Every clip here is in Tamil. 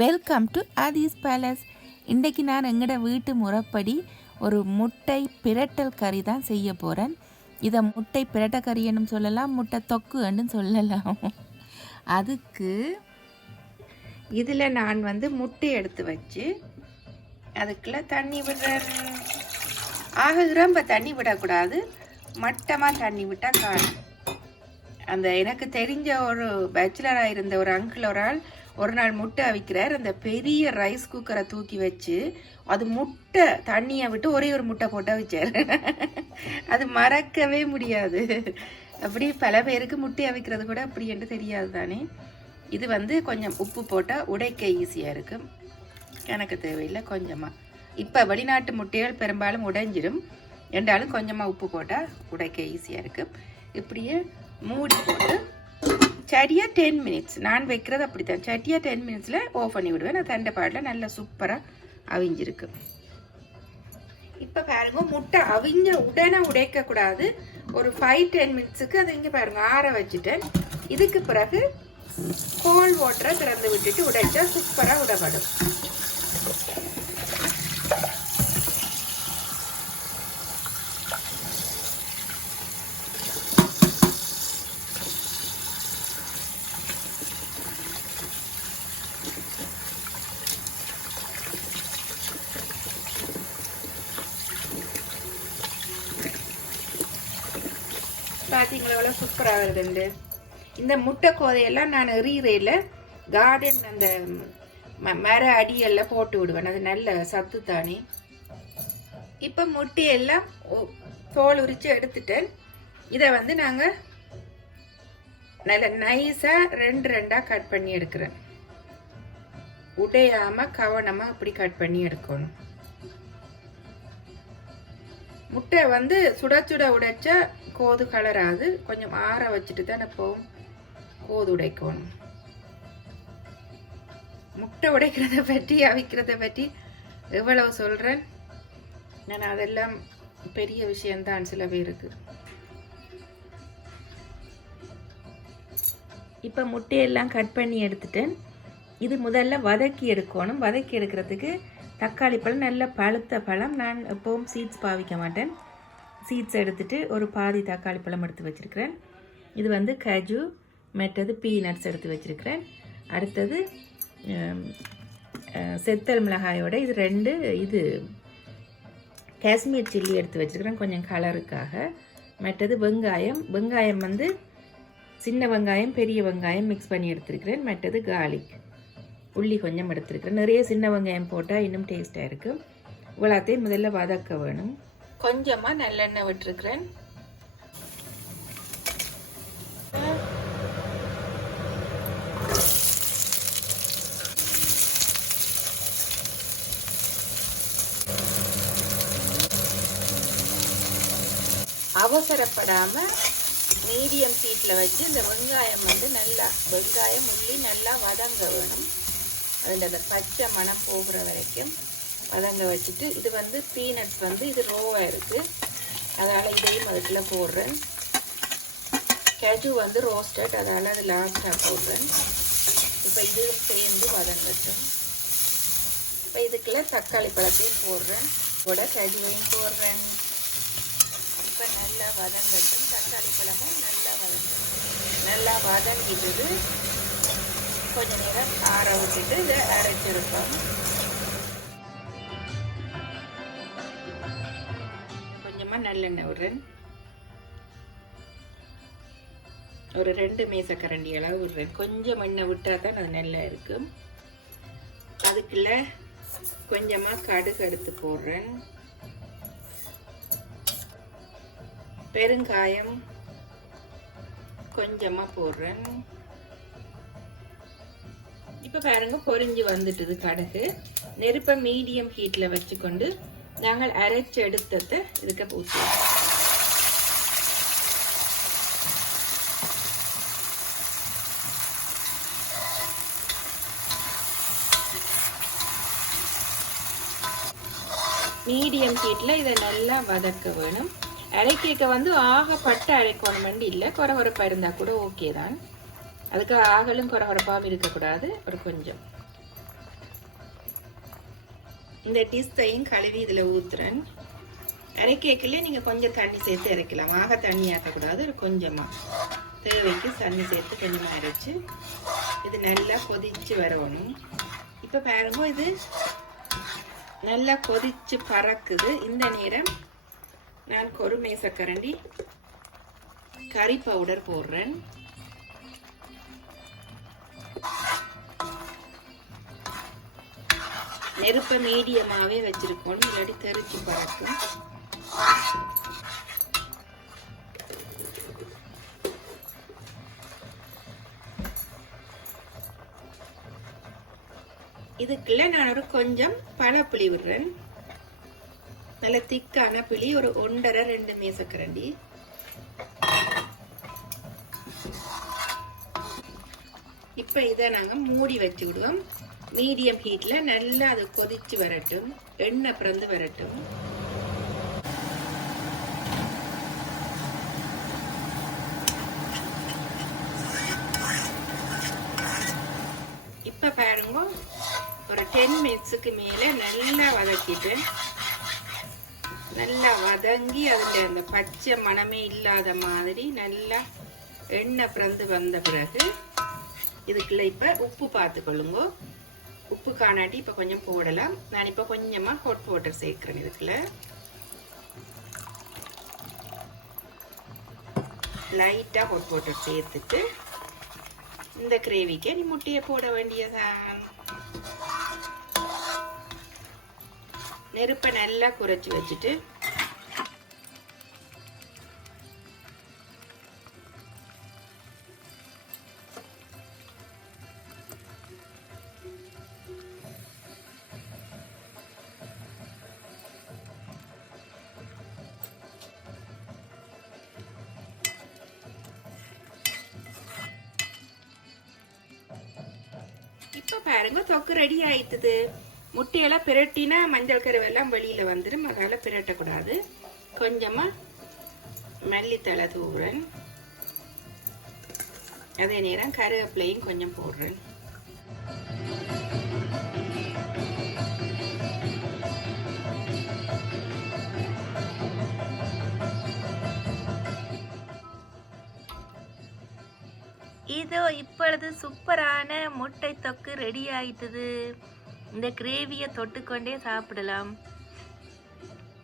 Welcome to Aadhi's palace. இன்றைக்கு நான் எங்களோட வீட்டு முறைப்படி ஒரு முட்டை பிரட்டல் கறி தான் செய்ய போகிறேன். இதை முட்டை பிரட்டை கறின்னு சொல்லலாம், முட்டை தொக்குன்னு சொல்லலாம். அதுக்கு இதில் நான் முட்டை எடுத்து வச்சு அதுக்குள்ளே தண்ணி விடுறேன். ரொம்ப தண்ணி விடக்கூடாது, மட்டமாக தண்ணி விட்டால் காணும். அந்த எனக்கு தெரிஞ்ச ஒரு பேச்சுலராக இருந்த ஒரு அங்கிள் ஒரு நாள் முட்டை அவிக்கிறார். அந்த பெரிய ரைஸ் குக்கரை தூக்கி வச்சு அது முட்டை தண்ணியை விட்டு ஒரே ஒரு முட்டை போட்டு அவிச்சார். அது மறக்கவே முடியாது. அப்படி பல பேருக்கு முட்டை அவிக்கிறது கூட அப்படி என்று தெரியாது தானே. இது கொஞ்சம் உப்பு போட்டால் உடைக்க ஈஸியாக இருக்கும். எனக்கு தேவையில்லை கொஞ்சமாக. இப்போ வெளிநாட்டு முட்டைகள் பெரும்பாலும் உடைஞ்சிடும் என்றாலும் கொஞ்சமாக உப்பு போட்டால் உடைக்க ஈஸியாக இருக்கும். இப்படியே மூடி போட்டு சரியாக 10 மினிட்ஸ், நான் வைக்கிறது அப்படி தான், சரியாக 10 மினிட்ஸில் ஆஃப் பண்ணி விடுவேன். நான் தண்டை பாட்டில் நல்லா சூப்பராக அவிஞ்சிருக்கு. இப்போ பாருங்க, முட்டை அவிஞ்ச உடனே உடைக்கக்கூடாது. ஒரு 5-10 மினிட்ஸுக்கு அதை இங்கே பாருங்க ஆற வச்சுட்டேன். இதுக்கு பிறகு கோல்ட் வாட்டரை திறந்து விட்டுட்டு உடைச்சா சூப்பராக உடப்படும். பார்த்தீங்களா எவ்வளோ சூப்பராக வருதுண்டு. இந்த முட்டை கோதையெல்லாம் நான் எறிகிறேல கார்டன் அந்த மர அடியெல்லாம் போட்டு விடுவேன். அது நல்ல சத்து தானே. இப்போ முட்டையெல்லாம் தோல் உரித்து எடுத்துட்டேன். இதை நாங்கள் நல்ல நைஸாக 2 கட் பண்ணி எடுக்கிறேன். உடையாமல் கவனமாக இப்படி கட் பண்ணி எடுக்கணும். முட்டை சுட சுட உடைச்சா கோது கலராது. கொஞ்சம் ஆற வச்சுட்டு தான் எப்பவும் கோது உடைக்கணும். முட்டை உடைக்கிறத பற்றி அவிக்கிறத பற்றி எவ்வளவு சொல்கிறேன் நான், அதெல்லாம் பெரிய விஷயம்தான் சில பேருக்கு. இப்போ முட்டையெல்லாம் கட் பண்ணி எடுத்துட்டேன். இது முதல்ல வதக்கி எடுக்கணும். வதக்கி எடுக்கிறதுக்கு தக்காளி பழம், நல்ல பழுத்த பழம். நான் எப்பவும் சீட்ஸ் பாவிக்க மாட்டேன். சீட்ஸ் எடுத்துட்டு ஒரு பாதி தக்காளி பழம் எடுத்து வச்சுருக்கிறேன். இது கஜு, மற்றது பீனட்ஸ் எடுத்து வச்சுருக்கிறேன். அடுத்தது செத்தல் மிளகாயோட இது 2 இது காஷ்மீர் சில்லி எடுத்து வச்சுருக்கிறேன் கொஞ்சம் கலருக்காக. மற்றது வெங்காயம். வெங்காயம் சின்ன வெங்காயம் பெரிய வெங்காயம் மிக்ஸ் பண்ணி எடுத்துருக்கிறேன். மற்றது கார்லிக், உள்ளி கொஞ்சம் எடுத்துருக்கிறேன். நிறைய சின்ன வெங்காயம் போட்டால் இன்னும் டேஸ்ட்டாக இருக்கும். இவ்வளோத்தையும் முதல்ல வதக்க வேணும். கொஞ்சமாக நல்லெண்ணெய் விட்டுருக்கிறேன். அவசரப்படாமல் மீடியம் ஹீட்டில் வச்சு இந்த வெங்காயம் நல்லா வெங்காயம் உள்ளி நல்லா வதங்க வேணும். அதில் அந்த பச்சை மணம் போகிற வரைக்கும் வதங்க வச்சுட்டு, இது பீனட்ஸ் இது ரோவாக இருக்குது, அதனால் இதையும் அதுக்குள்ளே போடுறேன். கேஜு ரோஸ்டட், அதனால் அது லாஸ்ட்டாக போடுறேன். இப்போ இதுவும் சேர்ந்து வதங்கட்டும். இப்போ இதுக்குள்ளே தக்காளி பழத்தையும் போடுறேன், கூட கேஜுவையும் போடுறேன். இப்போ நல்லா வதங்கட்டும். தக்காளி பழமும் நல்லா வதங்கிட்டு கொஞ்ச நேரம் ஆற விட்டுட்டு இதை அரைச்சிருப்போம். கொஞ்சமாக நல்லெண்ணெய் விடுறேன். ஒரு 2 மேசக்கரண்டி அளவு விடுறேன். கொஞ்சம் எண்ணெய் விட்டால் தான் அது நல்லா இருக்கும். அதுக்குள்ள கொஞ்சமாக கடுகு எடுத்து போடுறேன். பெருங்காயம் கொஞ்சமாக போடுறேன். இப்போ பாருங்க பொரிஞ்சு வந்துட்டுது கடுகு. நெருப்பை மீடியம் ஹீட்டில் வச்சுக்கொண்டு நாங்கள் அரைச்சி எடுத்ததை இதுக்கு ஊற்றுவோம். மீடியம் ஹீட்டில் இதை நல்லா வதக்க வேணும். அரைக்க ஆக பட்டை அரைக்கணும் இல்லை, குறகுறப்பாக இருந்தால் கூட ஓகே தான். அதுக்கு ஆகலும் குறகுறப்பாகவும் இருக்கக்கூடாது. ஒரு கொஞ்சம் இந்த டிஸ்டையும் கழுவி இதில் ஊற்றுறேன். அரைக்கேக்கில் நீங்கள் கொஞ்சம் தண்ணி சேர்த்து அரைக்கலாம். ஆக தண்ணி ஆற்றக்கூடாது. ஒரு கொஞ்சமாக தேவைக்கு தண்ணி சேர்த்து கொஞ்சமாக அரைச்சி இது நல்லா கொதித்து வரணும். இப்போ பாருங்க, இது நல்லா கொதித்து பறக்குது. இந்த நேரம் நான் ஒரு மேசக்கரண்டி கறி பவுடர் போடுறேன். நெருப்பை மீடியமாகவே வச்சிருக்கணும், இல்லாட்டி தெரிச்சு பறக்கும். இதுக்குள்ள நான் ஒரு கொஞ்சம் பழப்புளி விடுறேன். நல்ல திக்கான புளி, ஒரு 1.5-2 மேசக்கரண்டி. இப்போ இதை நாங்கள் மூடி வச்சு விடுவோம். மீடியம் ஹீட்ல நல்லா அது கொதிச்சு வரட்டும், எண்ணெய் பிறந்து வரட்டும். இப்ப பாருங்க, ஒரு 10 மினிட்ஸுக்கு மேல நல்லா வதக்கிட்டு, நல்லா வதங்கி அதுல அந்த பச்சை மணமே இல்லாத மாதிரி நல்லா எண்ணெய் பிறந்து வந்த பிறகு இதுக்குள்ள இப்ப உப்பு பார்த்துக்கொள்ளுங்க. உப்பு காணாட்டி இப்போ கொஞ்சம் போடலாம். நான் இப்போ கொஞ்சமாக ஹாட் வாட்டர் சேர்க்குறேன். இதுக்குள்ள லைட்டாக ஹாட் வாட்டர் சேர்த்துட்டு இந்த கிரேவிக்கு நீ முட்டையை போட வேண்டியதான். நெருப்பை நல்லா குறைச்சி வச்சுட்டு இப்போ பாருங்க, தொக்கு ரெடி ஆயிட்டுது. முட்டையெல்லாம் பிரட்டினா மஞ்சள் கருவெல்லாம் வெளியில வந்துடும், அதால பிரட்டக்கூடாது. கொஞ்சமா மல்லித்தலை தூவுறேன். அதே நேரம் கருவேப்பிலையும் கொஞ்சம் போடுறேன். இதோ இப்பொழுது சூப்பரான முட்டை தொக்கு ரெடி ஆயிட்டுது. இந்த கிரேவியை தொட்டுக்கொண்டே சாப்பிடலாம்.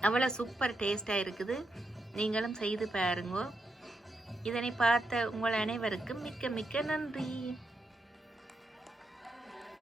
அவ்வளோ சூப்பர் டேஸ்டாக இருக்குது. நீங்களும் செய்து பாருங்க. இதனை பார்த்த உங்கள் அனைவருக்கும் மிக்க மிக்க நன்றி.